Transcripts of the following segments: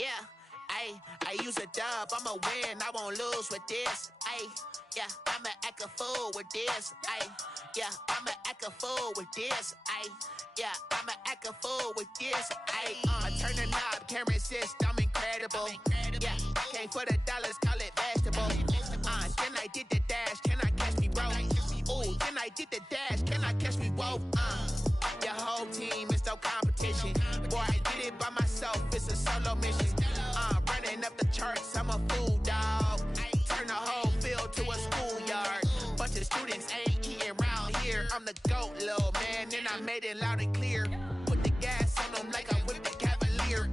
Yeah, I use a dub, I'ma win, I won't lose with this. Yeah, I'ma act a fool with this. Yeah, I'ma act a fool with this. Yeah, I'ma act a fool with this. I turn the knob, can't resist, I'm incredible. Yeah, came for the dollars, call it vegetable. Then I did the dash, can I catch me, bro? Ooh, then I did the dash, can I catch me, bro? Your whole team is no competition. Boy, I did it by myself, it's a solo mission. Running up the charts, I'm a fool, dog. Turn the whole field to a schoolyard. Bunch of students ain't eating round here. I'm the GOAT, little man, and I made it loud and clear. Put the gas on them like I whipped the Cavalier.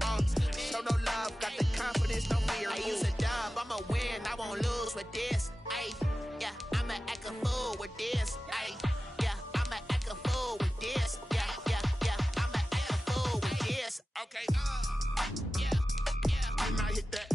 Show no love, got the confidence, no fear. I use a dub, I'ma win, I won't lose with this. Yeah, I'ma act a fool with this. Yeah, I'ma act a fool with this. Yeah, I'ma act a fool with this. Okay, yeah, when I hit that.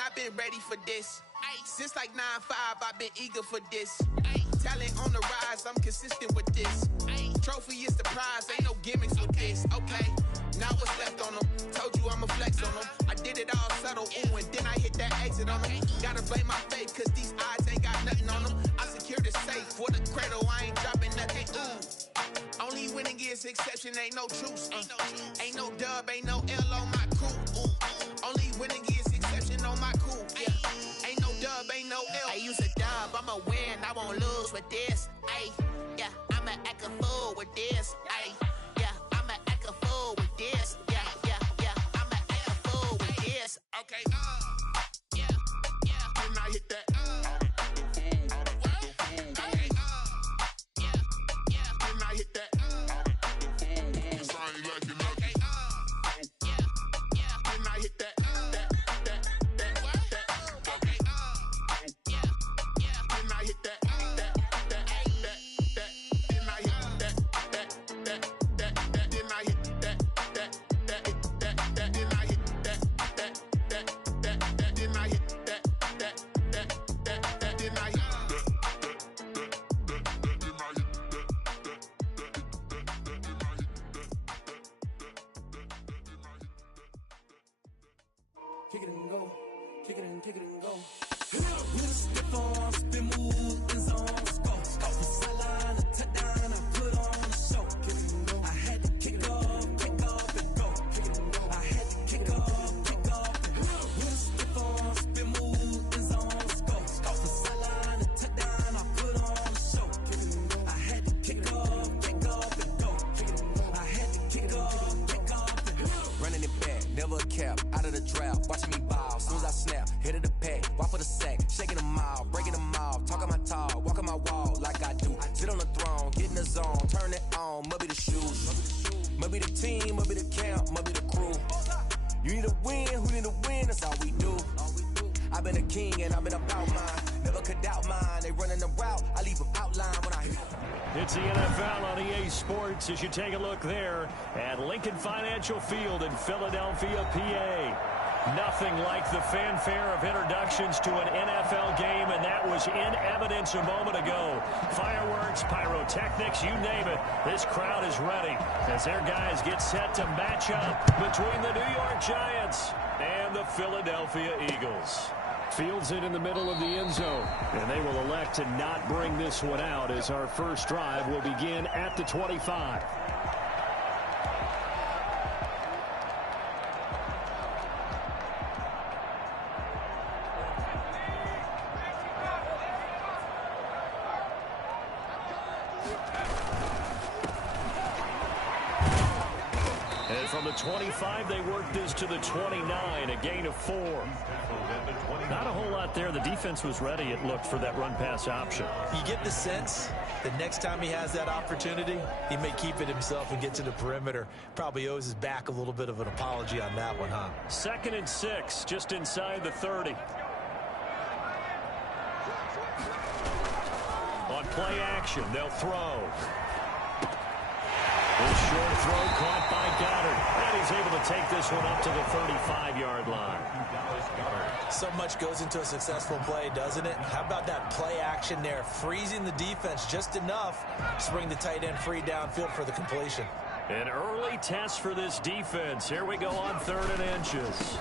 I've been ready for this. Since like 9-5, I've been eager for this. Talent on the rise, I'm consistent with this. Trophy is the prize, ain't no gimmicks with this. Okay, now what's left on them? Told you I'ma flex on them. I did it all subtle, ooh, and then I hit that exit on them. Gotta blame my faith, cause these odds ain't got nothing on them. I secured the safe for the cradle, I ain't dropping nothing, ooh. Only winning is exception, ain't no truce. Ain't no dub, ain't no L on my crew, ooh. Only winning is exception on my cool, yeah. Ain't no dub, ain't no L. I use a dub, I'ma win, I won't lose with this. Yeah, I'ma act a fool with this. Yeah, I'ma act a fool with this. Yeah, I'ma act a fool with this. Okay, yeah, when I hit that. Okay, yeah, when I hit that. Kick it and go, kick it and go. With a stiff arm, spin move, and zone, go. The sideline, a touchdown, I put on a show. Kick it and go. I had to kick off, and go. Kick it and go. I had to kick off, and go. With a stiff arm, spin move, and zone, go. The sideline, a touchdown, I put on a show. Kick it and go. I had to kick off, and go. Kick it and go. I had to kick off, and go. Running it back, never a cap, out of the drought, watching me ball. Soon as I snap, hit of the pack, walk for the sack, shaking them out, breaking them off, talking my talk, walking my wall like I do. Sit on the throne, get in the zone, turn it on, maybe the shoes, maybe the team, maybe the camp, maybe the crew. You need a win, who need a win, that's all we do. I've been a king and I've been about mine, never could doubt mine. They running the route, I leave them outline when I hit. It's the NFL on EA Sports as you take a look there at Lincoln Financial Field in Philadelphia, PA. Nothing like the fanfare of introductions to an NFL game, and that was in evidence a moment ago. Fireworks, pyrotechnics, you name it. This crowd is ready as their guys get set to match up between the New York Giants and the Philadelphia Eagles. Fields it in the middle of the end zone, and they will elect to not bring this one out as our first drive will begin at the 25. And from the 25, they worked this to the 29, a gain of 4. Not a whole lot there. The defense was ready, it looked, for that run-pass option. You get the sense that next time he has that opportunity, he may keep it himself and get to the perimeter. Probably owes his back a little bit of an apology on that one, huh? 2nd and 6, just inside the 30. On play action, they'll throw. His short throw caught by Goddard. And he's able to take this one up to the 35-yard line. So much goes into a successful play, doesn't it? How about that play action there, freezing the defense just enough to bring the tight end free downfield for the completion. An early test for this defense. Here we go on 3rd and inches.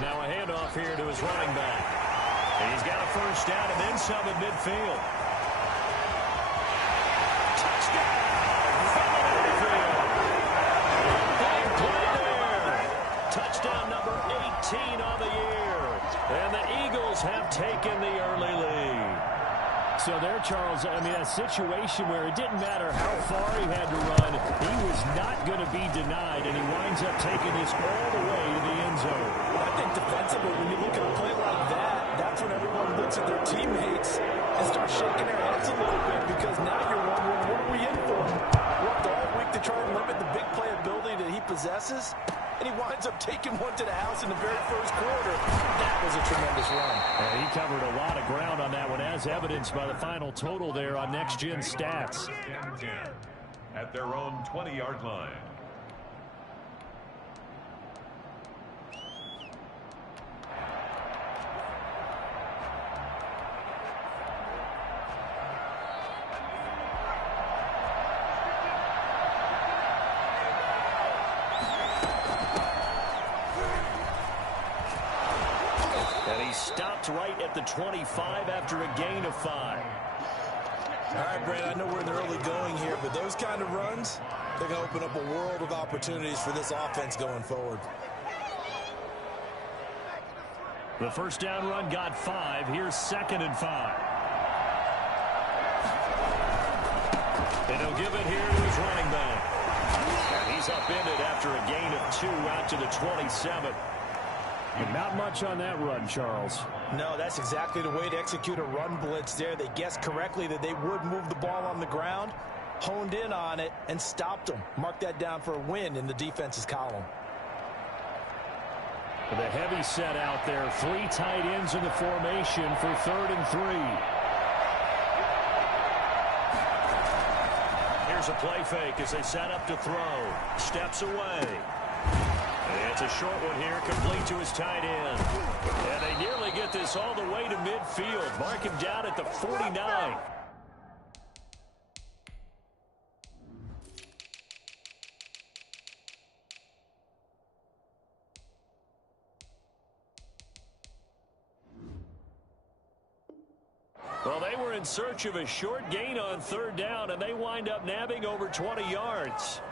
Now a handoff here to his running back. And he's got a first down and then some at midfield. Touchdown! Big play there. Touchdown number 18 on the year. And the Eagles have taken the early lead. So there, Charles, I mean, a situation where it didn't matter how far he had to run, he was not going to be denied, and he winds up taking this all the way to the end zone. I think defensively, when you look at a play like that, that's when everyone looks at their teammates and starts shaking their heads a little bit, because now you're wondering, what are we in for? Worked all week to try and limit the big play ability that he possesses, and he winds up taking one to the house in the very first quarter. That was a tremendous run. He covered a lot of ground on that one, as evidenced by the final total there on Next Gen Stats. At their own 20-yard line. Stopped right at the 25 after a gain of 5. All right, Brad, I know we're in the early going here, but those kind of runs, they're going to open up a world of opportunities for this offense going forward. The first down run got 5. Here's 2nd and 5. And he'll give it here to his running back. And he's upended after a gain of 2 out to the 27. And not much on that run, Charles. No, that's exactly the way to execute a run blitz there. They guessed correctly that they would move the ball on the ground, honed in on it, and stopped them. Mark that down for a win in the defense's column. The heavy set out there. 3 tight ends in the formation for 3rd and 3. Here's a play fake as they set up to throw. Steps away. And it's a short one here, complete to his tight end. And they nearly get this all the way to midfield. Mark him down at the 49. Well, they were in search of a short gain on 3rd down, and they wind up nabbing over 20 yards.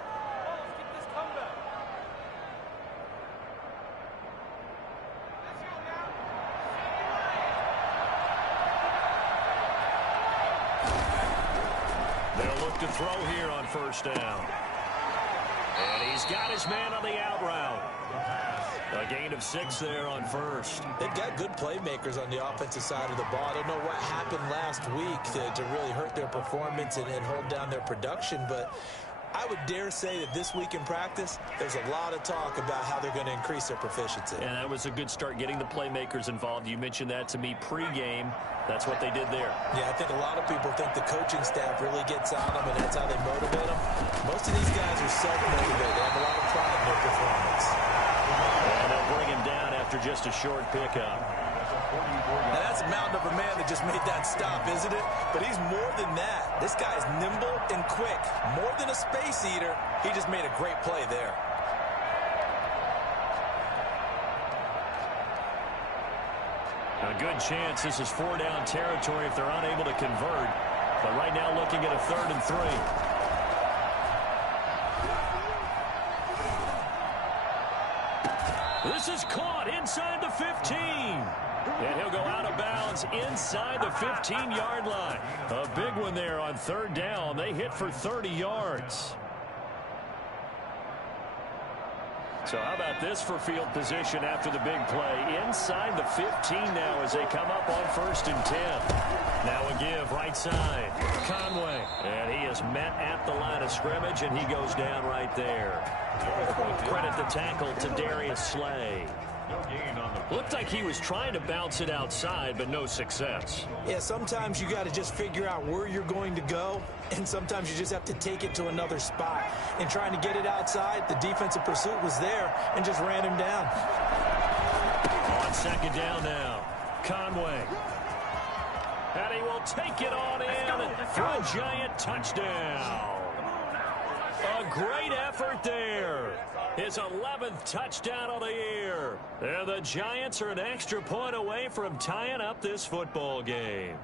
To throw here on 1st down. And he's got his man on the out route. A gain of 6 there on 1st. They've got good playmakers on the offensive side of the ball. I don't know what happened last week to really hurt their performance and hold down their production, but I would dare say that this week in practice, there's a lot of talk about how they're going to increase their proficiency. And that was a good start, getting the playmakers involved. You mentioned that to me pregame. That's what they did there. Yeah, I think a lot of people think the coaching staff really gets on them, and that's how they motivate them. Most of these guys are self-motivated. They have a lot of pride in their performance. And they'll bring him down after just a short pickup. Now, that's a mountain of a man that just made that stop, isn't it? But he's more than that. This guy's nimble and quick. More than a space eater, he just made a great play there. A good chance this is 4-down territory if they're unable to convert. But right now looking at a 3rd and 3. This is caught inside the 15. And he'll go out of bounds inside the 15-yard line. A big one there on 3rd down. They hit for 30 yards. So how about this for field position after the big play? Inside the 15 now as they come up on 1st and 10. Now a give right side. Conway. And he is met at the line of scrimmage, and he goes down right there. Credit the tackle to Darius Slay. No gain on the play. Looked like he was trying to bounce it outside, but no success. Yeah, sometimes you got to just figure out where you're going to go, and sometimes you just have to take it to another spot. And trying to get it outside, the defensive pursuit was there and just ran him down. On second down now, Conway. And he will take it on in for a Giant touchdown. A great effort there. His 11th touchdown of the year. And the Giants are an extra point away from tying up this football game.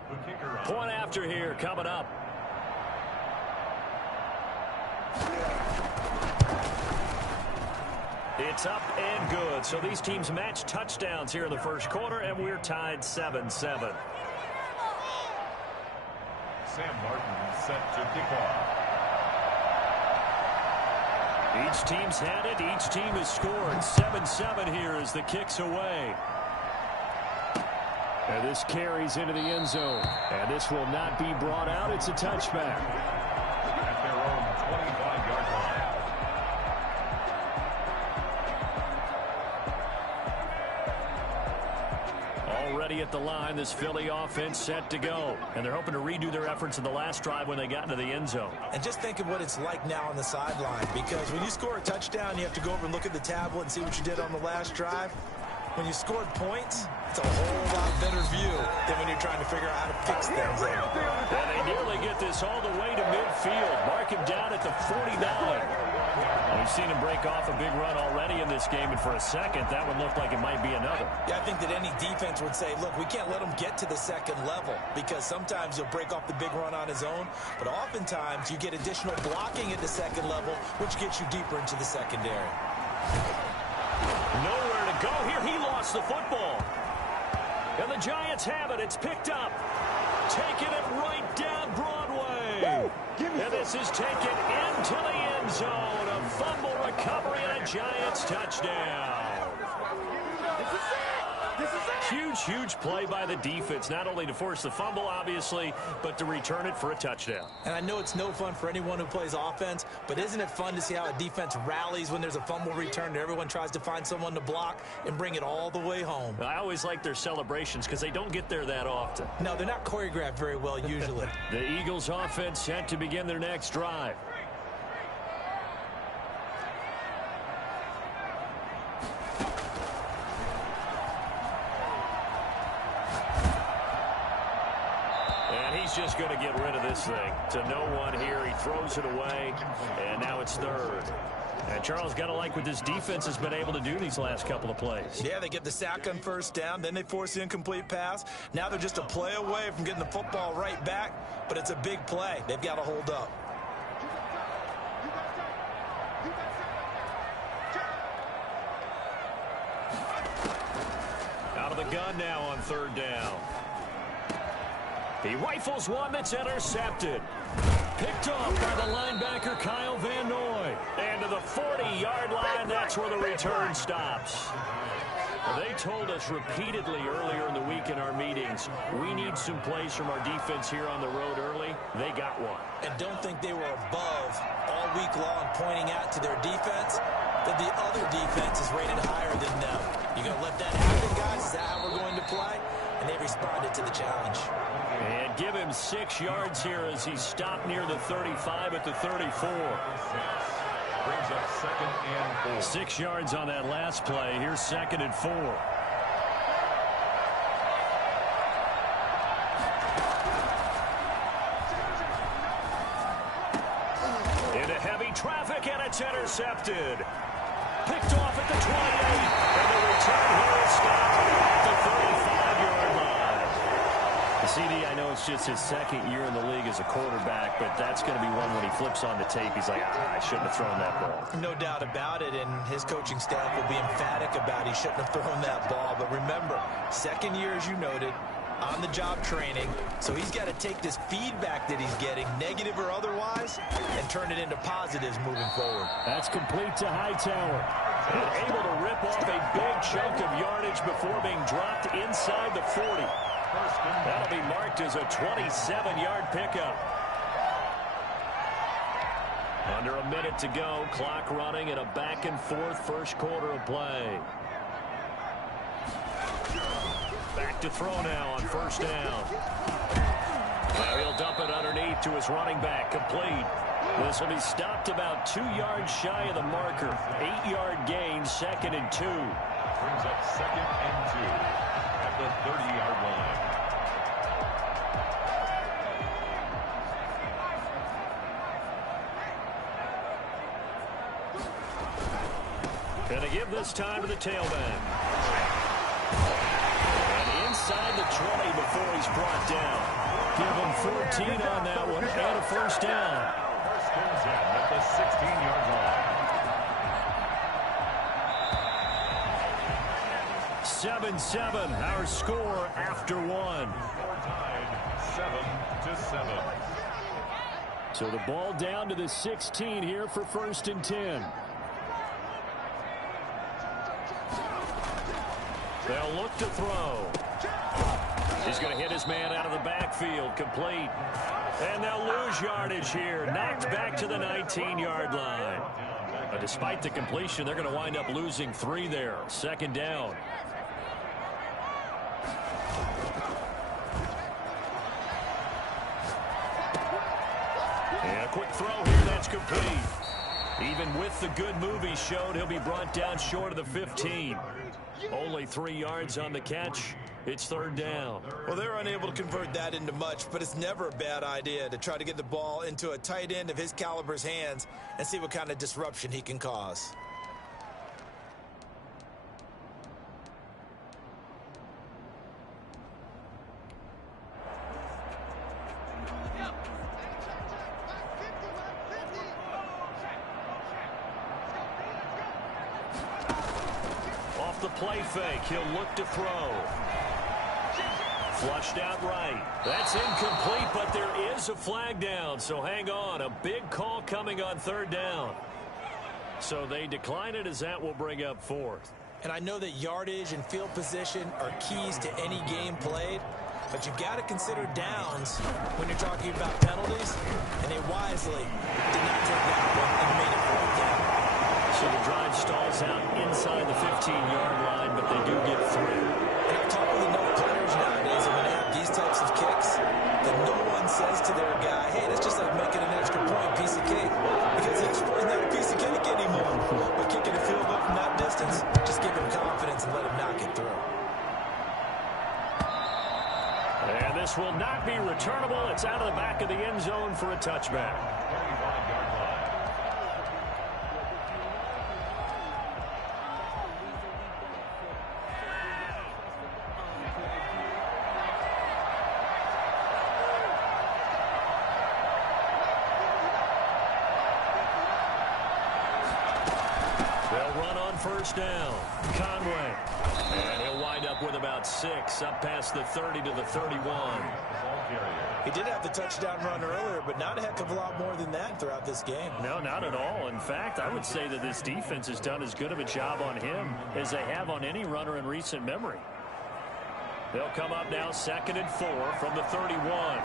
Point after here coming up. It's up and good. So these teams match touchdowns here in the first quarter, and we're tied 7-7. Sam Martin set to kick off. Each team's had it. Each team has scored. 7-7 here as the kick's away. And this carries into the end zone. And this will not be brought out. It's a touchback. At their own 25-yard line. Already at the line, this Philly offense set to go. And they're hoping to redo their efforts in the last drive when they got into the end zone. And just think of what it's like now on the sideline, because when you score a touchdown, you have to go over and look at the tablet and see what you did on the last drive. When you scored points, it's a whole lot better view than when you're trying to figure out how to fix things. And they nearly get this all the way to midfield. Mark him down at the 49. We've seen him break off a big run already in this game, and for a second, that one looked like it might be another. Yeah, I think that any defense would say, look, we can't let him get to the second level, because sometimes he'll break off the big run on his own, but oftentimes you get additional blocking at the second level, which gets you deeper into the secondary. Nowhere to go here. He lost the football. And the Giants have it. It's picked up. Taking it right down Broadway. And this is taken into the end zone. A fumble recovery and a Giants touchdown. Huge play by the defense, not only to force the fumble, obviously, but to return it for a touchdown. And I know it's no fun for anyone who plays offense, but isn't it fun to see how a defense rallies when there's a fumble return and everyone tries to find someone to block and bring it all the way home? I always like their celebrations because they don't get there that often. No, they're not choreographed very well usually. The Eagles offense set to begin their next drive. Just going to get rid of this thing to no one here. He throws it away, and now it's third. And Charles, got to like what this defense has been able to do these last couple of plays. Yeah, they get the sack on first down, then they force the incomplete pass. Now they're just a play away from getting the football right back, but it's a big play. They've got to hold up. Out of the gun now on third down. He rifles one that's intercepted. Picked off by the linebacker, Kyle Van Noy. And to the 40-yard line, that's where the return stops. They told us repeatedly earlier in the week in our meetings, we need some plays from our defense here on the road early. They got one. And don't think they were above all week long pointing out to their defense that the other defense is rated higher than them. You going to let that happen, guys? Is that how we're going to play? And they responded to the challenge. And give him 6 yards here as he stopped near the 35 at the 34. Brings up 2nd and 4. 6 yards on that last play. Here's 2nd and 4. Into heavy traffic, and it's intercepted. Picked off at the 28. And the return here is stopped at the 35-yard line. CD, I know it's just his second year in the league as a quarterback, but that's going to be one when he flips on the tape. He's like, I shouldn't have thrown that ball. No doubt about it, and his coaching staff will be emphatic about he shouldn't have thrown that ball. But remember, second year, as you noted, on-the-job training, so he's got to take this feedback that he's getting, negative or otherwise, and turn it into positives moving forward. That's complete to Hightower. And able to rip off a big chunk of yardage before being dropped inside the 40. That'll be marked as a 27-yard pickup. Under a minute to go, clock running, and a back-and-forth first quarter of play. Back to throw now on first down. Now he'll dump it underneath to his running back. Complete. This will be stopped about 2 yards shy of the marker. 8-yard gain, 2nd and 2. Brings up 2nd and 2 at the 30-yard line. Going to give this time to the tailback. And inside the 20 before he's brought down. Give him 14 on that one and a first down. First and 10 at the 16-yard line. 7-7, our score after one. Tied 7-7. So the ball down to the 16 here for 1st and 10. They'll look to throw. He's going to hit his man out of the backfield. Complete. And they'll lose yardage here. Knocked back to the 19-yard line. But despite the completion, they're going to wind up losing 3 there. 2nd down. And a quick throw here. That's complete. Even with the good move he showed, he'll be brought down short of the 15. Only 3 yards on the catch. It's 3rd down. Well, they're unable to convert that into much, but it's never a bad idea to try to get the ball into a tight end of his caliber's hands and see what kind of disruption he can cause. The play fake. He'll look to throw. Flushed out right. That's incomplete, but there is a flag down, so hang on. A big call coming on 3rd down. So they decline it as that will bring up 4th. And I know that yardage and field position are keys to any game played, but you've got to consider downs when you're talking about penalties, and they wisely did not take that one and made it 4th down. So the drive stalls out inside the 15-yard line, but they do get 3. And I've talked with enough players nowadays, and when they have these types of kicks, that no one says to their guy, hey, that's just like making an extra point, piece of cake. Because the extra point is not a piece of cake anymore. But kicking a field goal from that distance, just give him confidence and let him knock it through. And this will not be returnable. It's out of the back of the end zone for a touchback. 31-yard line. First down. Conway. And he'll wind up with about 6 up past the 30 to the 31. He did have the touchdown run earlier, but not a heck of a lot more than that throughout this game. No, not at all. In fact, I would say that this defense has done as good of a job on him as they have on any runner in recent memory. They'll come up now 2nd and 4 from the 31.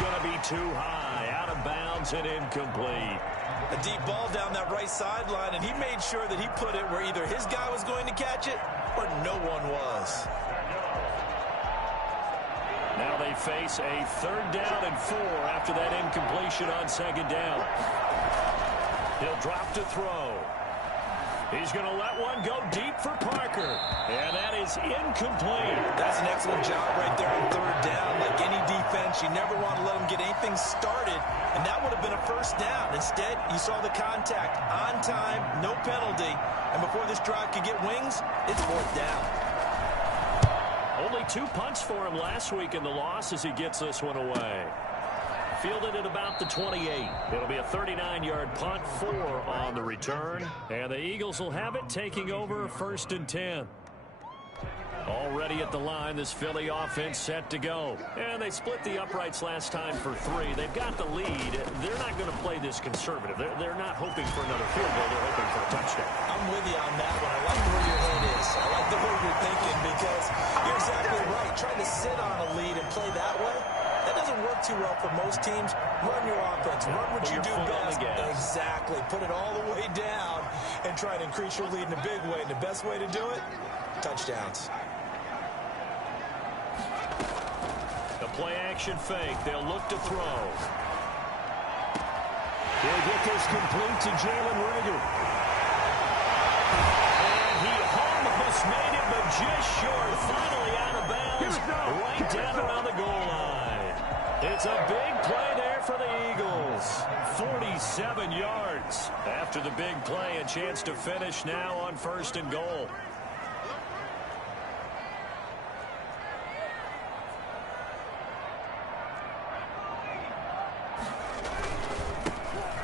Going to be too high, out of bounds and incomplete. A deep ball down that right sideline, and he made sure that he put it where either his guy was going to catch it or no one was. Now they face a 3rd down and 4 after that incompletion on 2nd down. He'll drop to throw. He's going to let one go deep for Parker. And that is incomplete. That's an excellent job right there on 3rd down. Like any defense, you never want to let them get anything started. And that would have been a first down. Instead, you saw the contact on time, no penalty. And before this drive could get wings, it's 4th down. Only 2 punts for him last week in the loss as he gets this one away. Fielded at about the 28. It'll be a 39-yard punt, 4 on the return. And the Eagles will have it, taking over 1st and 10. Already at the line, this Philly offense set to go. And they split the uprights last time for 3. They've got the lead. They're not going to play this conservative. They're not hoping for another field goal. They're hoping for a touchdown. I'm with you on that one. I like where your head is. I like the way you're thinking because you're exactly right. Trying to sit on a lead and play that way, that doesn't work too well for most teams. Run your offense. Run what you do best. Exactly. Put it all the way down and try to increase your lead in a big way. And the best way to do it, touchdowns. The play-action fake. They'll look to throw. He'll get this complete to Jalen Reagor. And he almost made it, but just short. Finally out of bounds. Right down around the goal line. It's a big play there for the Eagles. 47 yards. After the big play, a chance to finish now on 1st and goal.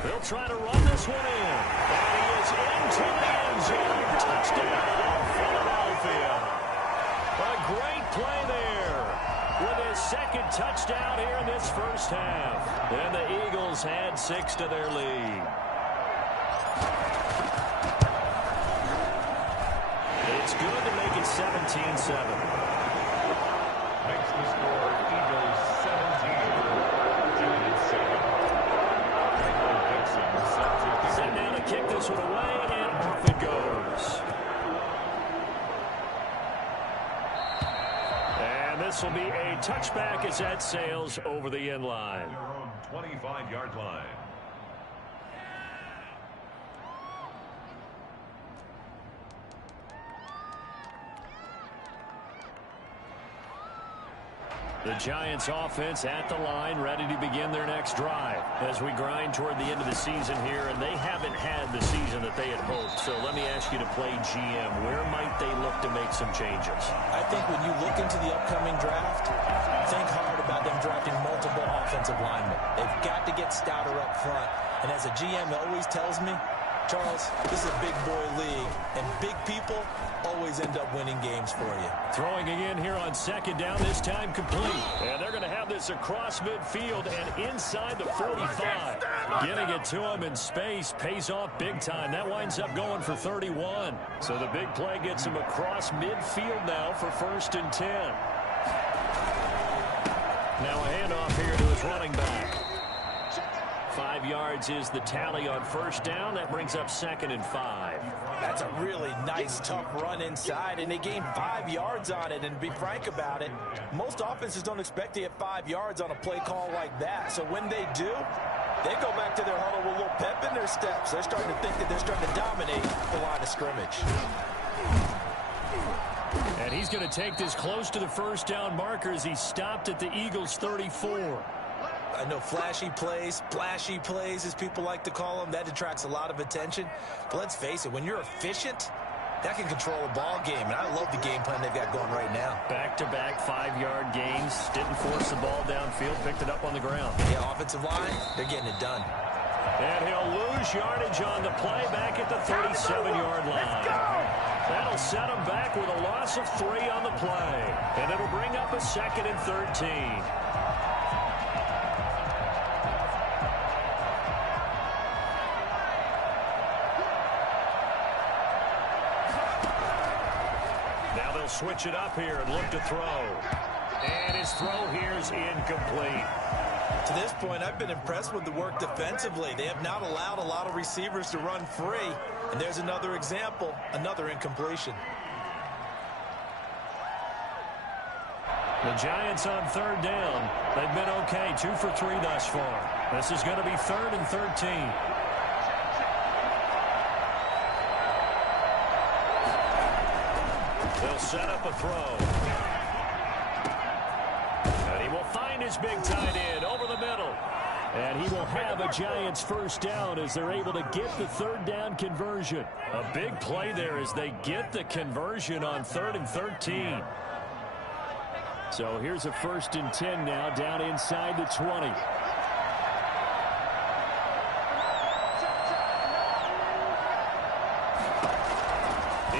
They'll try to run this one in. And he is into the end zone. Touchdown, Philadelphia. A great play there with his 2nd touchdown here in this first half. And the Eagles add 6 to their lead. It's good to make it 17-7. Makes the score Eagles 17, Giants 7. Set down to kick this one away, and off it goes. And this will be a touchback as that sails over the end line. Their own 25-yard line. The Giants offense at the line, ready to begin their next drive as we grind toward the end of the season here, and they haven't had the season that they had hoped. So let me ask you to play GM. Where might they look to make some changes? I think when you look into the upcoming draft, think hard about them drafting multiple offensive linemen. They've got to get stouter up front. And as a GM always tells me, Charles, this is a big boy league, and big people always end up winning games for you. Throwing again here on 2nd down, this time complete. And they're going to have this across midfield and inside the 45. Getting it to him in space pays off big time. That winds up going for 31. So the big play gets him across midfield now for 1st and 10. Now a handoff here to his running back. 5 yards is the tally on 1st down. That brings up 2nd and 5. That's a really nice, tough run inside, and they gained 5 yards on it. And to be frank about it, most offenses don't expect to get 5 yards on a play call like that. So when they do, they go back to their huddle with a little pep in their steps. They're starting to think that they're starting to dominate the line of scrimmage. And he's going to take this close to the 1st down marker as he stopped at the Eagles' 34. I know flashy plays, splashy plays, as people like to call them, that attracts a lot of attention. But let's face it, when you're efficient, that can control a ball game. And I love the game plan they've got going right now. Back-to-back 5-yard gains. Didn't force the ball downfield. Picked it up on the ground. Yeah, offensive line, they're getting it done. And he'll lose yardage on the play back at the 37-yard line. That'll set him back with a loss of 3 on the play. And it'll bring up a 2nd and 13. Switch it up here and look to throw. And his throw here is incomplete. To this point, I've been impressed with the work defensively. They have not allowed a lot of receivers to run free. And there's another example, another incompletion. The Giants on 3rd down. They've been okay, 2 for 3 thus far. This is going to be 3rd and 13. They'll set up a throw. And he will find his big tight end over the middle. And he will have a Giants 1st down as they're able to get the 3rd down conversion. A big play there as they get the conversion on 3rd and 13. So here's a 1st and 10 now down inside the 20.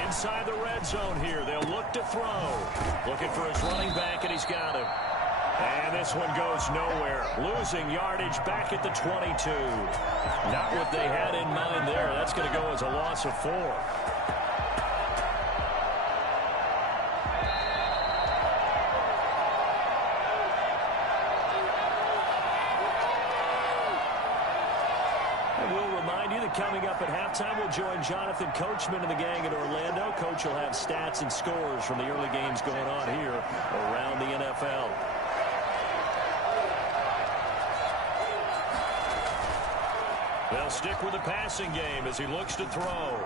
Inside the red zone here. They'll look to throw. Looking for his running back, and he's got him. And this one goes nowhere. Losing yardage back at the 22. Not what they had in mind there. That's going to go as a loss of 4. coming up at halftime. We'll join Jonathan Coachman and the gang in Orlando. Coach will have stats and scores from the early games going on here around the NFL. They'll stick with the passing game as he looks to throw.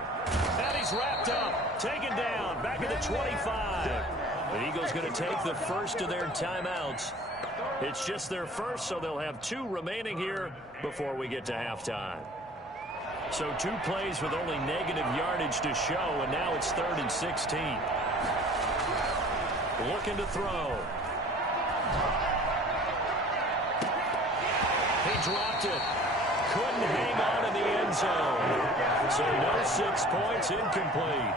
And he's wrapped up, taken down, back at the 25. The Eagles going to take the first of their timeouts. It's just their first, so they'll have 2 remaining here before we get to halftime. So 2 plays with only negative yardage to show, and now it's 3rd and 16. Looking to throw. He dropped it. Couldn't hang on in the end zone. So no 6 points, incomplete.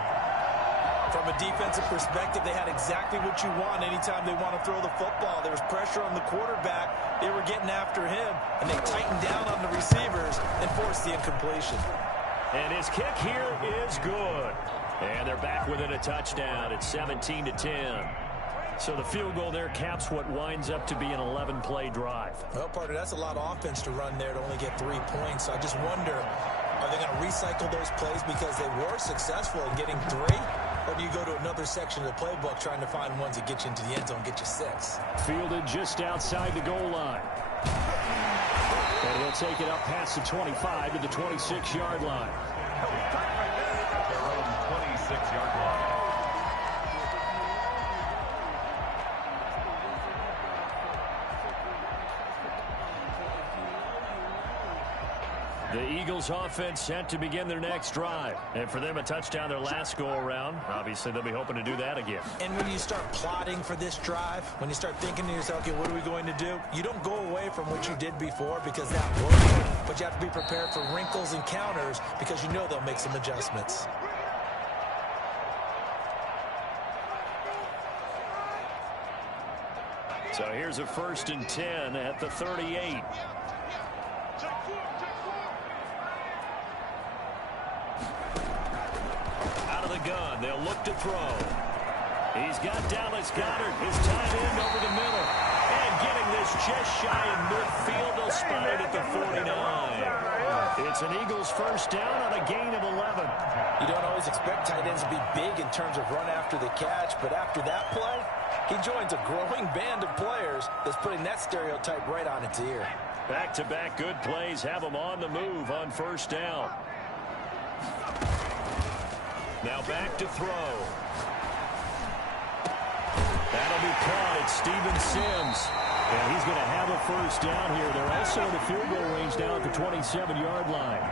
From a defensive perspective, they had exactly what you want anytime they want to throw the football. There was pressure on the quarterback. They were getting after him, and they tightened down on the receivers and forced the incompletion. And his kick here is good. And they're back within a touchdown at 17-10. So the field goal there caps what winds up to be an 11-play drive. Well, partner, that's a lot of offense to run there to only get 3 points. So I just wonder, are they going to recycle those plays because they were successful in getting 3? Or do you go to another section of the playbook trying to find ones that get you into the end zone, get you 6? Fielded just outside the goal line. And he'll take it up past the 25 to the 26-yard line. Their own 26-yard line. The Eagles offense set to begin their next drive. And for them, a touchdown their last go-around. Obviously, they'll be hoping to do that again. And when you start plotting for this drive, when you start thinking to yourself, okay, what are we going to do? You don't go away from what you did before because that worked. But you have to be prepared for wrinkles and counters because you know they'll make some adjustments. So here's a 1st and 10 at the 38. Out of the gun, they'll look to throw. He's got Dallas Goedert, his tight end over the middle. And getting this just shy in midfield, they'll spot it at the 49. It's an Eagles first down on a gain of 11. You don't always expect tight ends to be big in terms of run after the catch, but after that play, he joins a growing band of players that's putting that stereotype right on its ear. Back-to-back good plays have them on the move on first down. Now back to throw. That'll be caught. It's Steven Sims. And he's going to have a first down here. They're also in the field goal range now at the 27-yard line.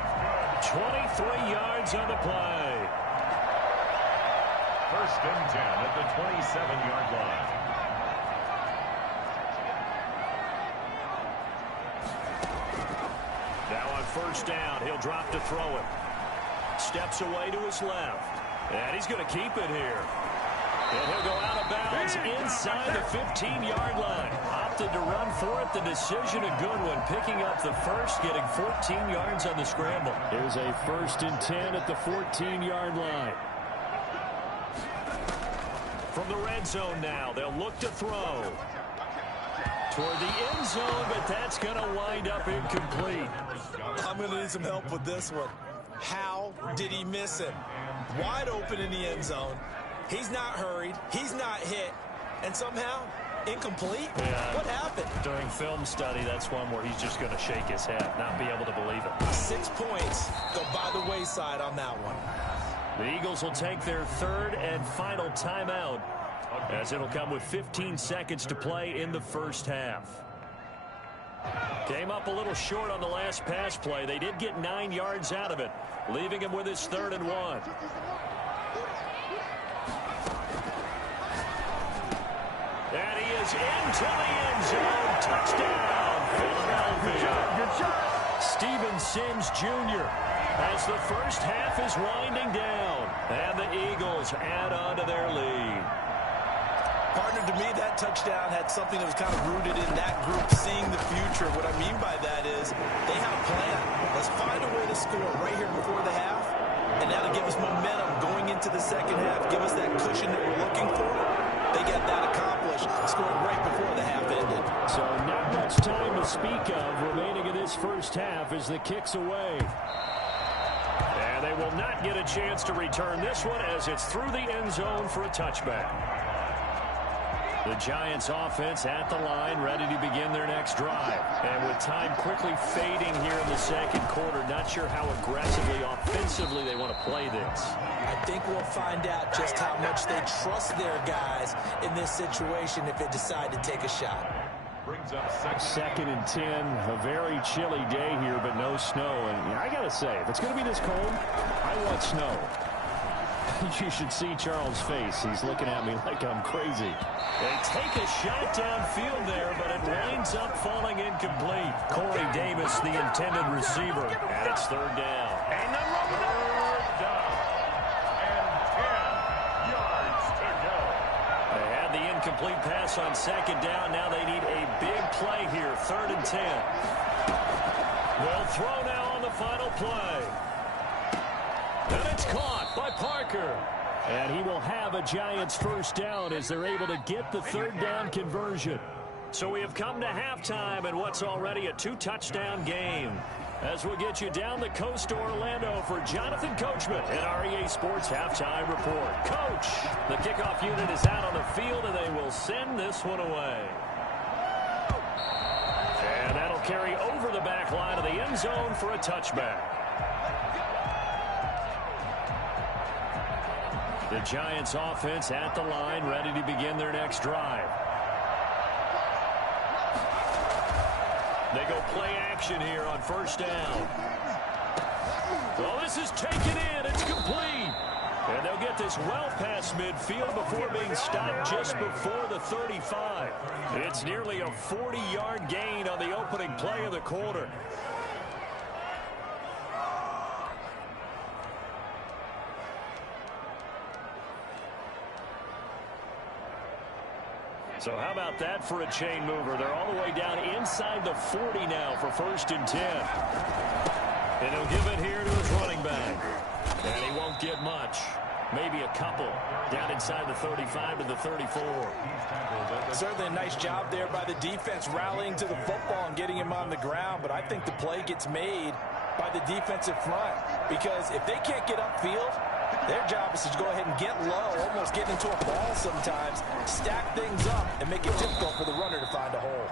23 yards on the play. 1st and 10 at the 27-yard line. Now on first down, he'll drop to throw it. Steps away to his left. And he's going to keep it here. And he'll go out of bounds inside the 15-yard line. Opted to run for it. The decision a good one. Picking up the first, getting 14 yards on the scramble. Here's a 1st and 10 at the 14-yard line. From the red zone now, they'll look to throw. Toward the end zone, but that's going to wind up incomplete. I'm going to need some help with this one. How did he miss it? Wide open in the end zone. He's not hurried. He's not hit. And somehow, incomplete? Yeah. What happened? During film study, that's one where he's just going to shake his head, not be able to believe it. 6 points go by the wayside on that one. The Eagles will take their 3rd and final timeout, as it'll come with 15 seconds to play in the first half. Came up a little short on the last pass play. They did get 9 yards out of it, leaving him with his 3rd and 1. And he is into the end zone. Touchdown, Philadelphia. Good job. Steven Sims Jr. as the first half is winding down. And the Eagles add on to their lead. Partner, to me, that touchdown had something that was kind of rooted in that group seeing the future. What I mean by that is they have a plan. Let's find a way to score right here before the half, and that'll give us momentum going into the second half, give us that cushion that we're looking for. They got that accomplished, scored right before the half ended. So not much time to speak of remaining in this first half as the kick's away. And they will not get a chance to return this one as it's through the end zone for a touchback. The Giants offense at the line, ready to begin their next drive. And with time quickly fading here in the second quarter, not sure how aggressively, offensively they want to play this. I think we'll find out just how much they trust their guys in this situation if they decide to take a shot. Brings up second and 10, a very chilly day here, but no snow. And I got to say, if it's going to be this cold, I want snow. You should see Charles' face. He's looking at me like I'm crazy. They take a shot downfield there, but it winds up falling incomplete. Corey Davis, the intended receiver, and it's third down. And the third down. And 10 yards to go. They had the incomplete pass on second down. Now they need a big play here, third and 10. They'll throw now on the final play. And it's caught by Parker. And he will have a Giants first down as they're able to get the third down conversion. So we have come to halftime in what's already a 2-touchdown game. As we'll get you down the coast to Orlando for Jonathan Coachman in our EA Sports Halftime Report. Coach, the kickoff unit is out on the field, and they will send this one away. And that'll carry over the back line of the end zone for a touchback. The Giants offense at the line, ready to begin their next drive. They go play action here on first down. Well, this is taken in. It's complete. And they'll get this well past midfield before being stopped just before the 35. It's nearly a 40-yard gain on the opening play of the quarter. So how about that for a chain mover? They're all the way down inside the 40 now for first and 10. And he'll give it here to his running back. And he won't get much. Maybe a couple. Down inside the 35 to the 34. Certainly a nice job there by the defense rallying to the football and getting him on the ground. But I think the play gets made by the defensive front. Because if they can't get upfield, their job is to go ahead and get low, almost get into a ball sometimes, stack things up, and make it difficult for the runner to find a hole.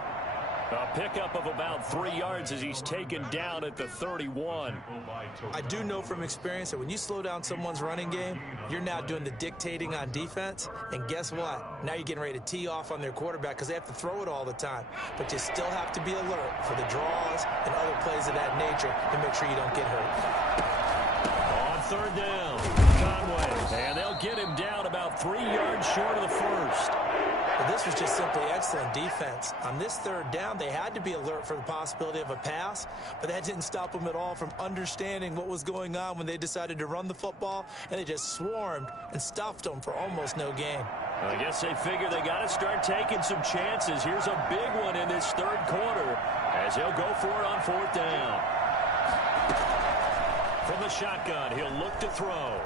A pickup of about 3 yards as he's taken down at the 31. I do know from experience that when you slow down someone's running game, you're now doing the dictating on defense. And guess what? Now you're getting ready to tee off on their quarterback because they have to throw it all the time. But you still have to be alert for the draws and other plays of that nature to make sure you don't get hurt. On third down, Conway. And they'll get him down about 3 yards short of the first. But this was just simply excellent defense. On this third down, they had to be alert for the possibility of a pass, but that didn't stop them at all from understanding what was going on when they decided to run the football, and they just swarmed and stuffed them for almost no gain. I guess they figure they got to start taking some chances. Here's a big one in this third quarter as he'll go for it on fourth down. From the shotgun, he'll look to throw.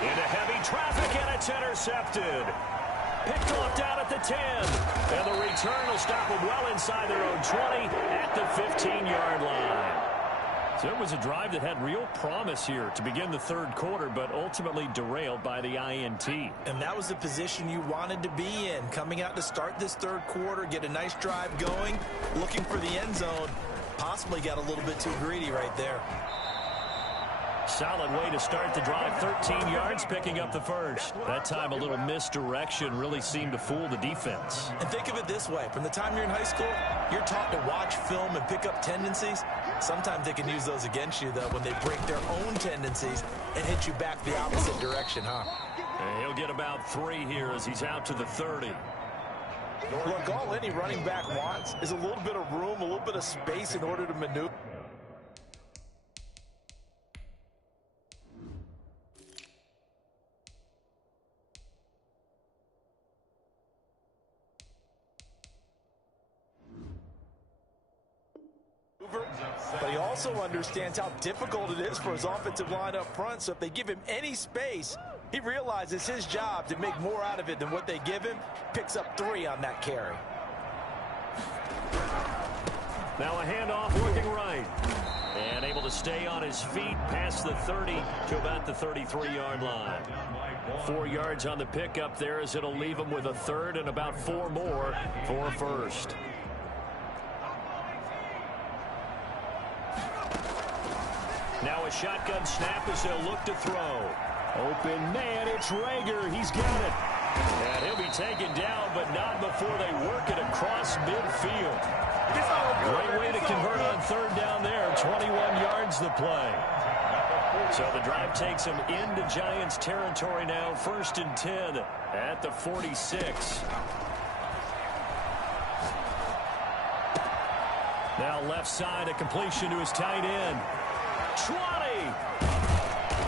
Into heavy traffic, and it's intercepted. Picked off down at the 10. And the return will stop them well inside their own 20 at the 15-yard line. So it was a drive that had real promise here to begin the third quarter, but ultimately derailed by the INT. And that was the position you wanted to be in, coming out to start this third quarter, get a nice drive going, looking for the end zone. Possibly got a little bit too greedy right there. Solid way to start the drive, 13 yards, picking up the first. That time a little misdirection really seemed to fool the defense. And think of it this way. From the time you're in high school, you're taught to watch film and pick up tendencies. Sometimes they can use those against you, though, when they break their own tendencies and hit you back the opposite direction, huh? And he'll get about 3 here as he's out to the 30. Look, all any running back wants is a little bit of room, a little bit of space in order to maneuver. But he also understands how difficult it is for his offensive line up front. So if they give him any space, he realizes his job to make more out of it than what they give him. Picks up 3 on that carry. Now a handoff looking right. And able to stay on his feet past the 30 to about the 33-yard line. 4 yards on the pickup there as it'll leave him with a third and about 4 more for a first. Now a shotgun snap as they'll look to throw. Open man, it's Rager. He's got it. And he'll be taken down, but not before they work it across midfield. Great way to convert on third down there. 21 yards the play. So the drive takes them into Giants territory now. 1st and 10 at the 46. Now left side, a completion to his tight end. 20.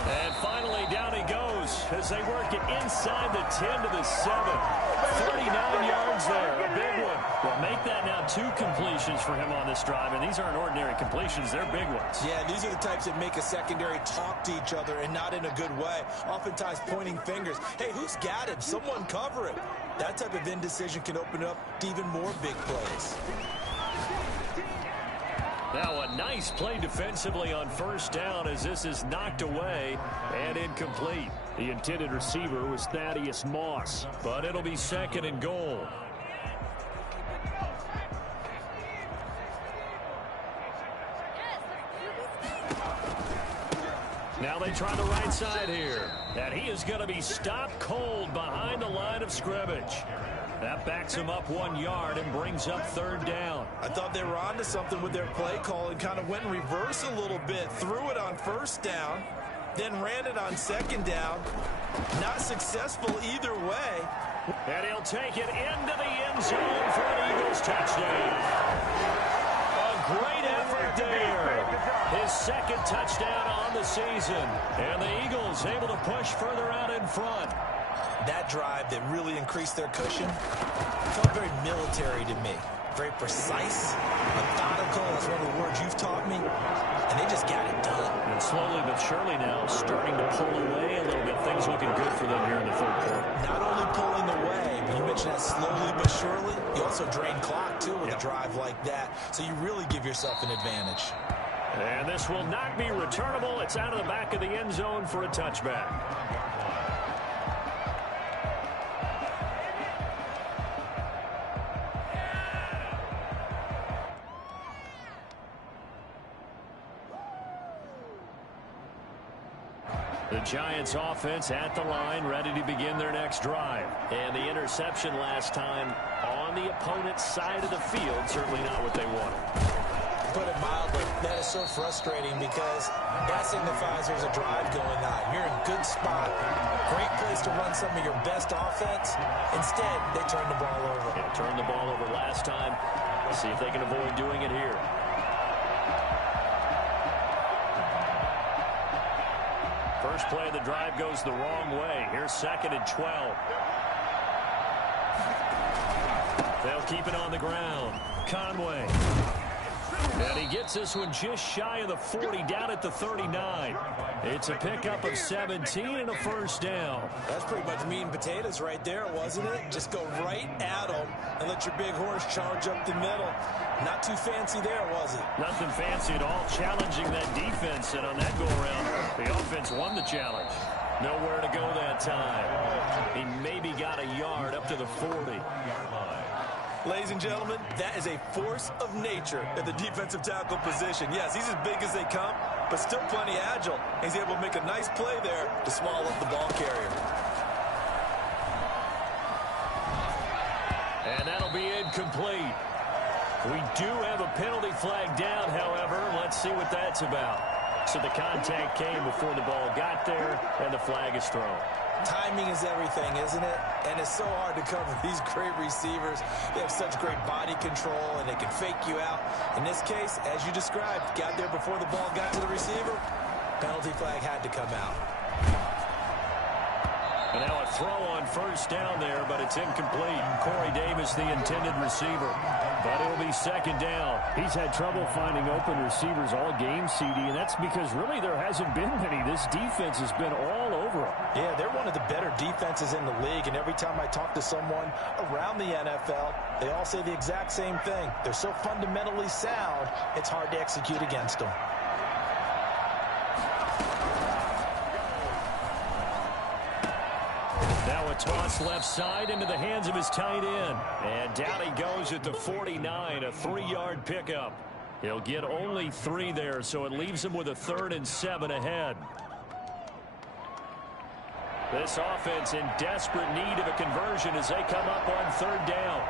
And finally down he goes as they work it inside the 10 to the 7. 39 yards there, a big one. Well, make that now 2 completions for him on this drive, and these aren't ordinary completions. They're big ones. Yeah, these are the types that make a secondary talk to each other and not in a good way. Oftentimes pointing fingers. Hey, who's got it? Someone cover it. That type of indecision can open up to even more big plays. Now a nice play defensively on 1st down as this is knocked away and incomplete. The intended receiver was Thaddeus Moss, but it'll be 2nd and goal. Now they try the right side here, and he is going to be stopped cold behind the line of scrimmage. That backs him up 1 yard and brings up 3rd down. I thought they were onto something with their play call and kind of went in reverse a little bit. Threw it on 1st down, then ran it on 2nd down. Not successful either way. And he'll take it into the end zone for an Eagles touchdown. A great effort there. His 2nd touchdown on the season. And the Eagles able to push further out in front. That drive that really increased their cushion felt very military to me. Very precise, methodical. That's one of the words you've taught me. And they just got it done. And slowly but surely now starting to pull away a little bit. Things looking good for them here in the 3rd quarter. Not only pulling away, but you mentioned that slowly but surely. You also drain clock, too, with a drive like that. So you really give yourself an advantage. And this will not be returnable. It's out of the back of the end zone for a touchback. The Giants offense at the line, ready to begin their next drive. And the interception last time on the opponent's side of the field, certainly not what they wanted. Put it mildly, that is so frustrating because that signifies there's a drive going on. You're in a good spot, great place to run some of your best offense. Instead, they turn the ball over. Yeah, turned the ball over last time. Let's see if they can avoid doing it here. First play of the drive goes the wrong way. Here's 2nd and 12. They'll keep it on the ground. Conway. And he gets this one just shy of the 40, down at the 39. It's a pickup of 17 and a 1st down. That's pretty much meat and potatoes right there, wasn't it? Just go right at them and let your big horse charge up the middle. Not too fancy there, was it? Nothing fancy at all, challenging that defense, and on that go-around, the offense won the challenge. Nowhere to go that time. He maybe got a yard up to the 40. Ladies and gentlemen, that is a force of nature at the defensive tackle position. Yes, he's as big as they come, but still plenty agile. He's able to make a nice play there to swallow up the ball carrier. And that'll be incomplete. We do have a penalty flag down, however. Let's see what that's about. So the contact came before the ball got there, and the flag is thrown. Timing is everything, isn't it? And it's so hard to cover these great receivers. They have such great body control, and they can fake you out. In this case, as you described, got there before the ball got to the receiver. Penalty flag had to come out. And now a throw on 1st down there, but it's incomplete. Corey Davis, the intended receiver. But it'll be 2nd down. He's had trouble finding open receivers all game, CD, and that's because really there hasn't been many. This defense has been all over him. Yeah, they're one of the better defenses in the league, and every time I talk to someone around the NFL, they all say the exact same thing. They're so fundamentally sound, it's hard to execute against them. a toss left side into the hands of his tight end. And down he goes at the 49, a 3-yard pickup. He'll get only 3 there, so it leaves him with a 3rd and 7 ahead. This offense in desperate need of a conversion as they come up on 3rd down.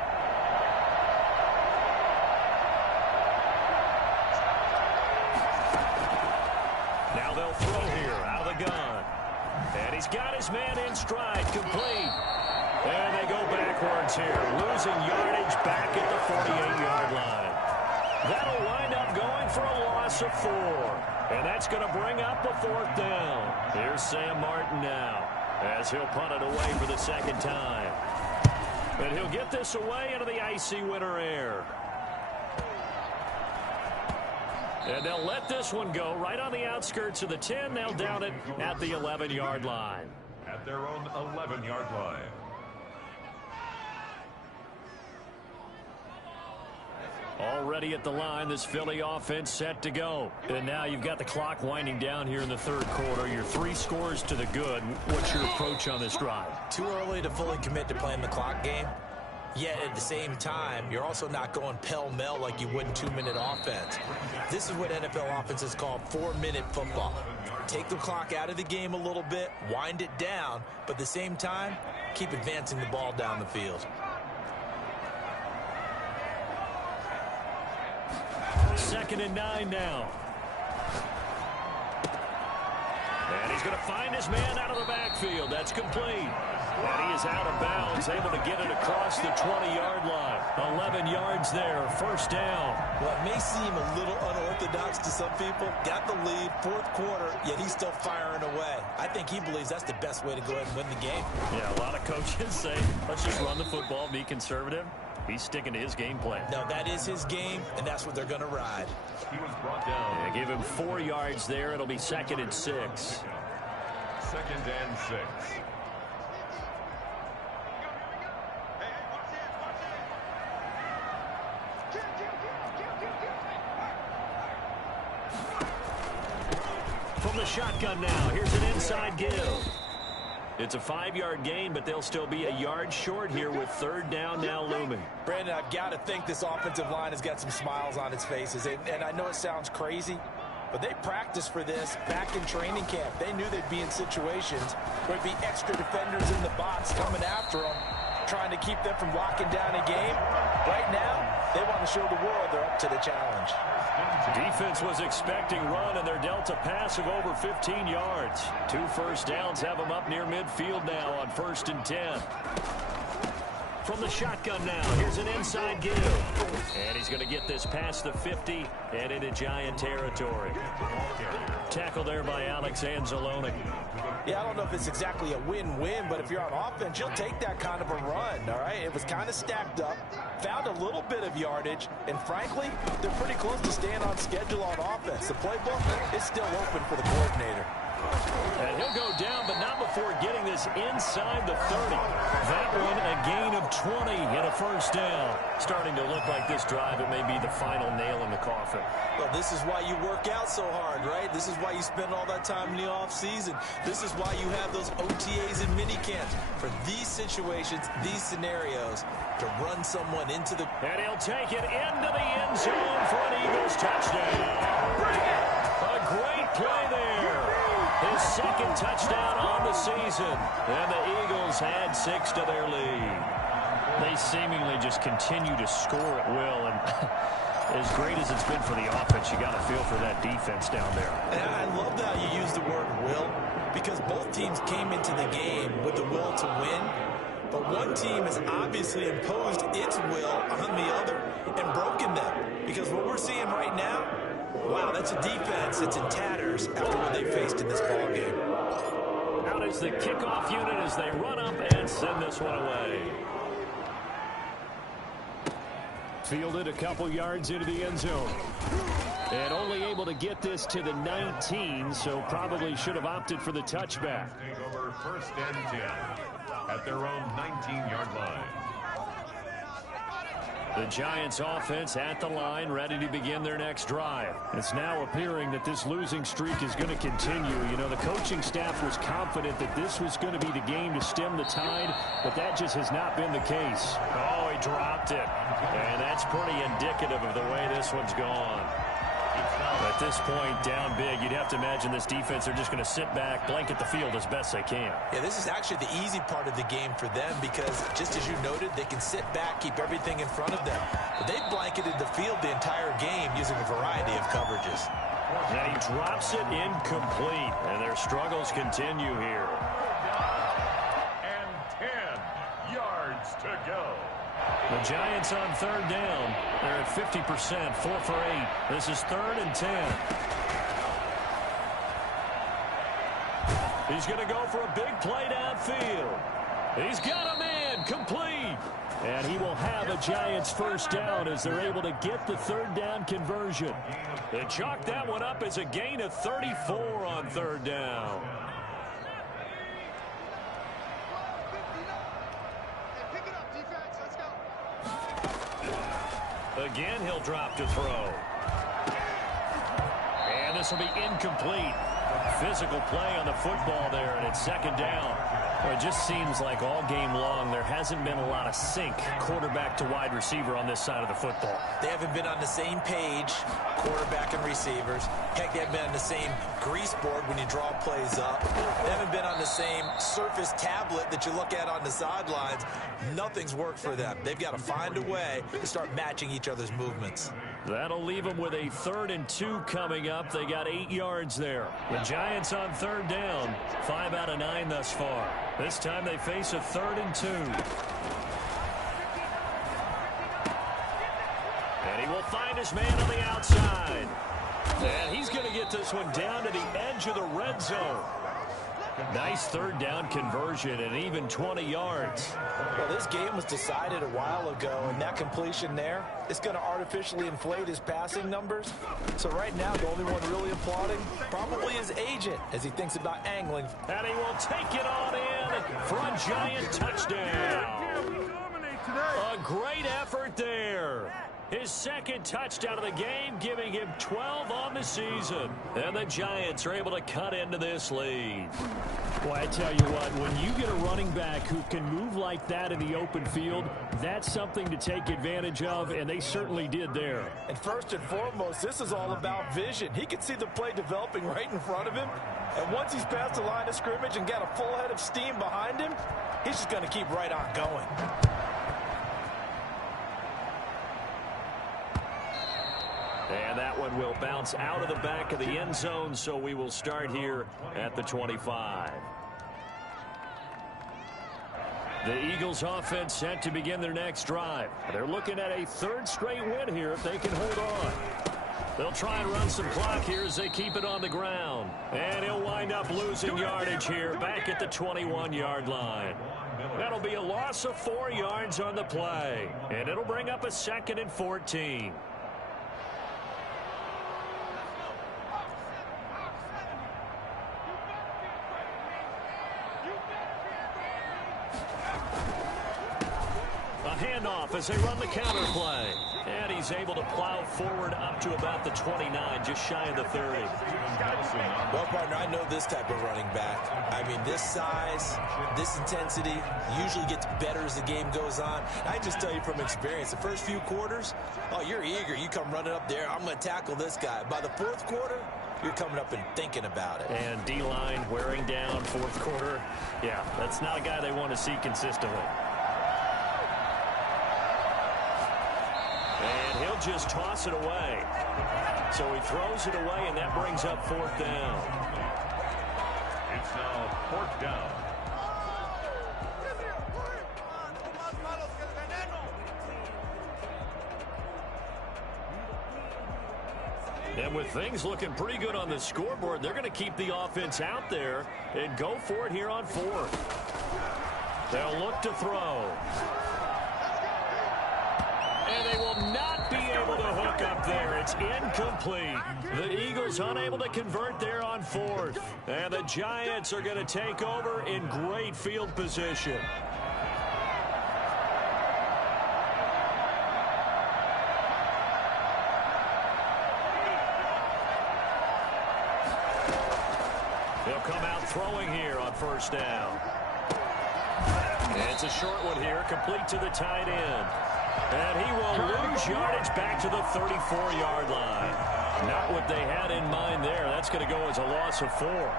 Now they'll throw here out of the gun. And he's got his man in stride, complete. And they go backwards here, losing yardage back at the 48-yard line. That'll wind up going for a loss of 4. And that's going to bring up a 4th down. Here's Sam Martin now, as he'll punt it away for the 2nd time. And he'll get this away into the icy winter air. And they'll let this one go right on the outskirts of the 10. They'll down it at the 11-yard line. At their own 11-yard line. Already at the line, this Philly offense set to go. And now you've got the clock winding down here in the 3rd quarter. You're 3 scores to the good. What's your approach on this drive? Too early to fully commit to playing the clock game. Yet at the same time, you're also not going pell-mell like you would in 2-minute offense. This is what NFL offenses call 4-minute football. Take the clock out of the game a little bit, wind it down, but at the same time, keep advancing the ball down the field. 2nd and 9 now. And he's going to find his man out of the backfield. That's complete. And he is out of bounds, able to get it across the 20-yard line. 11 yards there, 1st down. Well, it may seem a little unorthodox to some people. Got the lead, 4th quarter, yet he's still firing away. I think he believes that's the best way to go ahead and win the game. Yeah, a lot of coaches say, let's just run the football, be conservative. He's sticking to his game plan. No, that is his game, and that's what they're going to ride. He was brought down. Yeah, give him 4 yards there. It'll be 2nd and 6. 2nd and 6. From the shotgun now, here's an inside give. It's a 5-yard gain, but they'll still be a yard short here with 3rd down now looming. Brandon, I've got to think this offensive line has got some smiles on its faces. And I know it sounds crazy, but they practiced for this back in training camp. They knew they'd be in situations where there'd be extra defenders in the box coming after them, trying to keep them from locking down a game. Right now, they want to show the world they're up to the challenge. Defense was expecting run, and they're dealt a pass of over 15 yards. 2 first downs have them up near midfield now on 1st and 10. From the shotgun now, here's an inside give. And he's going to get this past the 50 and into Giant territory. Tackle there by Alex Anzalone. Yeah, I don't know if it's exactly a win-win, but if you're on offense, you'll take that kind of a run, all right? It was kind of stacked up, found a little bit of yardage, and frankly, they're pretty close to staying on schedule on offense. The playbook is still open for the coordinator. And he'll go down, but not before getting this inside the 30. That one a gain of 20 and a 1st down. Starting to look like this drive, it may be the final nail in the coffin. Well, this is why you work out so hard, right? This is why you spend all that time in the offseason. This is why you have those OTAs and minicamps. For these situations, these scenarios, to run someone into the... And he'll take it into the end zone for an Eagles touchdown. A great play there. His 2nd touchdown on the season. And the Eagles add 6 to their lead. They seemingly just continue to score at will. And as great as it's been for the offense, you got to feel for that defense down there. And I love that you use the word will, because both teams came into the game with the will to win. But one team has obviously imposed its will on the other and broken them. Because what we're seeing right now, wow, that's a defense that's in tatters after what they faced in this ballgame. Out is the kickoff unit as they run up and send this one away. Fielded a couple yards into the end zone. And only able to get this to the 19, so probably should have opted for the touchback. Take over 1st and 10 at their own 19-yard line. The Giants offense at the line, ready to begin their next drive. It's now appearing that this losing streak is going to continue. You know, the coaching staff was confident that this was going to be the game to stem the tide, but that just has not been the case. Oh, he dropped it. And that's pretty indicative of the way this one's gone. At this point, down big, you'd have to imagine this defense, they're just going to sit back, blanket the field as best they can. Yeah, this is actually the easy part of the game for them because, just as you noted, they can sit back, keep everything in front of them. But they've blanketed the field the entire game using a variety of coverages. And he drops it incomplete, and their struggles continue here. And 10 yards to go. The Giants on third down. They're at 50%, 4 for 8. This is 3rd and 10. He's going to go for a big play downfield. He's got a man, complete. And he will have a Giants first down as they're able to get the third down conversion. They chalk that one up as a gain of 34 on third down. Again, he'll drop to throw. And this will be incomplete. Physical play on the football there, and it's second down. Well, it just seems like all game long there hasn't been a lot of sync quarterback to wide receiver on this side of the football. They haven't been on the same page, quarterback and receivers. Heck, they haven't been on the same grease board when you draw plays up. They haven't been on the same surface tablet that you look at on the sidelines. Nothing's worked for them. They've got to find a way to start matching each other's movements. That'll leave them with a 3rd and 2 coming up. They got 8 yards there. The Giants on third down, 5 out of 9 thus far. This time they face a 3rd and 2. And he will find his man on the outside. And he's going to get this one down to the edge of the red zone. Nice third down conversion and even 20 yards. Well, this game was decided a while ago, and that completion there is going to artificially inflate his passing numbers. So right now, the only one really applauding probably his agent as he thinks about angling. And he will take it on in for a Giant touchdown. A great effort there. His 2nd touchdown of the game, giving him 12 on the season. And the Giants are able to cut into this lead. Well, I tell you what, when you get a running back who can move like that in the open field, that's something to take advantage of, and they certainly did there. And first and foremost, this is all about vision. He can see the play developing right in front of him. And once he's past the line of scrimmage and got a full head of steam behind him, he's just going to keep right on going. And that one will bounce out of the back of the end zone, so we will start here at the 25. The Eagles offense set to begin their next drive. They're looking at a 3rd straight win here if they can hold on. They'll try and run some clock here as they keep it on the ground. And he'll wind up losing yardage here back at the 21-yard line. That'll be a loss of 4 yards on the play. And it'll bring up a 2nd and 14. Handoff as they run the counter play. And he's able to plow forward up to about the 29, just shy of the 30. Well, partner, I know this type of running back. I mean, this size, this intensity usually gets better as the game goes on. I just tell you from experience, the first few quarters, oh, you're eager. You come running up there, I'm going to tackle this guy. By the 4th quarter, you're coming up and thinking about it. And D-line wearing down 4th quarter. Yeah, that's not a guy they want to see consistently. And he'll just toss it away. So he throws it away, and that brings up 4th down. It's now 4th down. And with things looking pretty good on the scoreboard, they're going to keep the offense out there and go for it here on 4th. They'll look to throw. And they will not be able to hook up there. It's incomplete. The Eagles unable to convert there on 4th. And the Giants are going to take over in great field position. come out throwing here on first down. And it's a short one here, complete to the tight end. And he will lose yardage back to the 34-yard line. Not what they had in mind there. That's going to go as a loss of 4.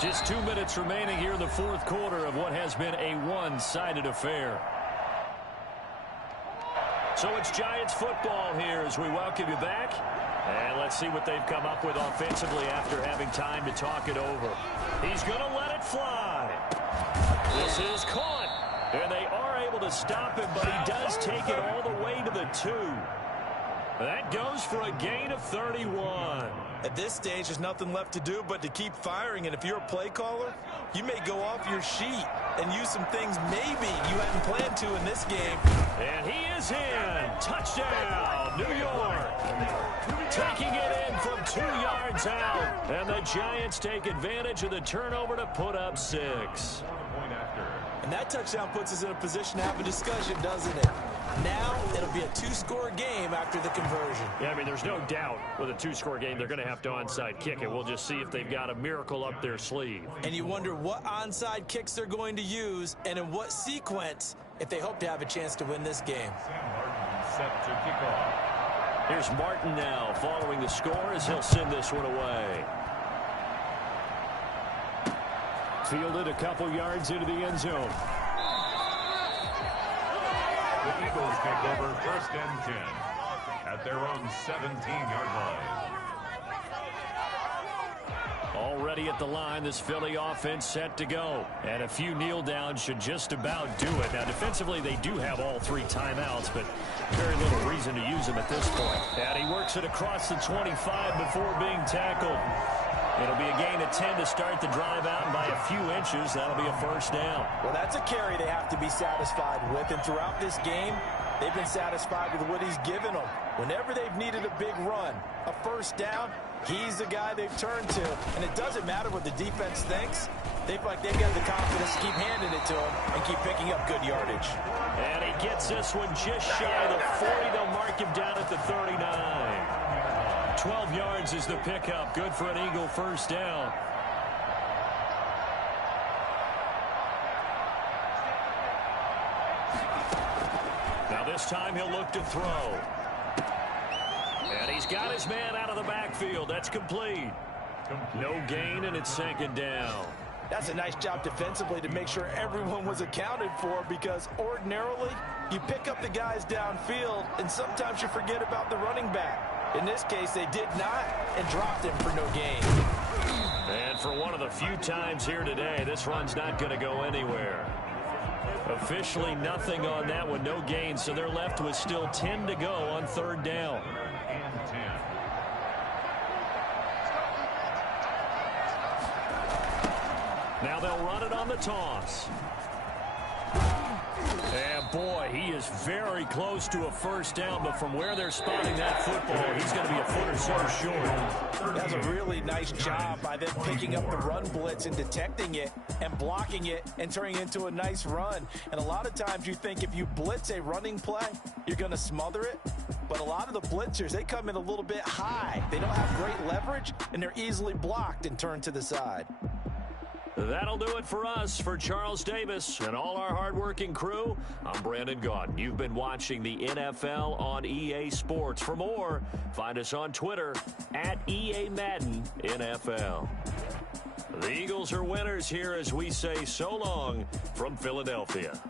Just 2 minutes remaining here in the fourth quarter of what has been a one-sided affair. So it's Giants football here as we welcome you back. And let's see what they've come up with offensively after having time to talk it over. He's going to let it fly. This is caught. And they are able to stop him, but he does take it all the way to the 2. That goes for a gain of 31. At this stage, there's nothing left to do but to keep firing. And if you're a play caller, you may go off your sheet and use some things maybe you hadn't planned to in this game. And he is in. Touchdown, New York. Taking it in from 2 yards out. And the Giants take advantage of the turnover to put up 6. And that touchdown puts us in a position to have a discussion, doesn't it? Now it'll be a 2-score game after the conversion. Yeah, I mean, there's no doubt with a 2-score game they're going to have to onside kick it. We'll just see if they've got a miracle up their sleeve. And you wonder what onside kicks they're going to use and in what sequence if they hope to have a chance to win this game. Set to kick off. Here's Martin now following the score as he'll send this one away. Fielded a couple yards into the end zone. The Eagles take over 1st and 10 at their own 17-yard line. Already at the line, this Philly offense set to go. And a few kneel downs should just about do it. Now, defensively, they do have all 3 timeouts, but very little reason to use them at this point. And he works it across the 25 before being tackled. It'll be a gain of 10 to start the drive out, and by a few inches, that'll be a first down. Well, that's a carry they have to be satisfied with, and throughout this game, they've been satisfied with what he's given them. Whenever they've needed a big run, a first down, he's the guy they've turned to, and it doesn't matter what the defense thinks. They feel like they've got the confidence to keep handing it to him and keep picking up good yardage. And he gets this one just shy of the 40. They'll mark him down at the 39. 12 yards is the pickup. Good for an Eagle first down. Now this time he'll look to throw. And he's got his man out of the backfield. That's complete. No gain, and it's 2nd down. That's a nice job defensively to make sure everyone was accounted for, because ordinarily you pick up the guys downfield and sometimes you forget about the running back. In this case, they did not and dropped him for no gain. And for one of the few times here today, this run's not going to go anywhere. Officially nothing on that one, no gain, so they're left with still 10 to go on 3rd down. And 10. Now they'll run it on the toss. And boy, he is very close to a first down, but from where they're spotting that football, he's going to be a foot or so short. That's a really nice job by them picking up the run blitz and detecting it and blocking it and turning it into a nice run. And a lot of times you think if you blitz a running play, you're going to smother it. But a lot of the blitzers, they come in a little bit high. They don't have great leverage, and they're easily blocked and turned to the side. That'll do it for us. For Charles Davis and all our hardworking crew, I'm Brandon Gaudin. You've been watching the NFL on EA Sports. For more, find us on Twitter at EA Madden NFL. The Eagles are winners here as we say so long from Philadelphia.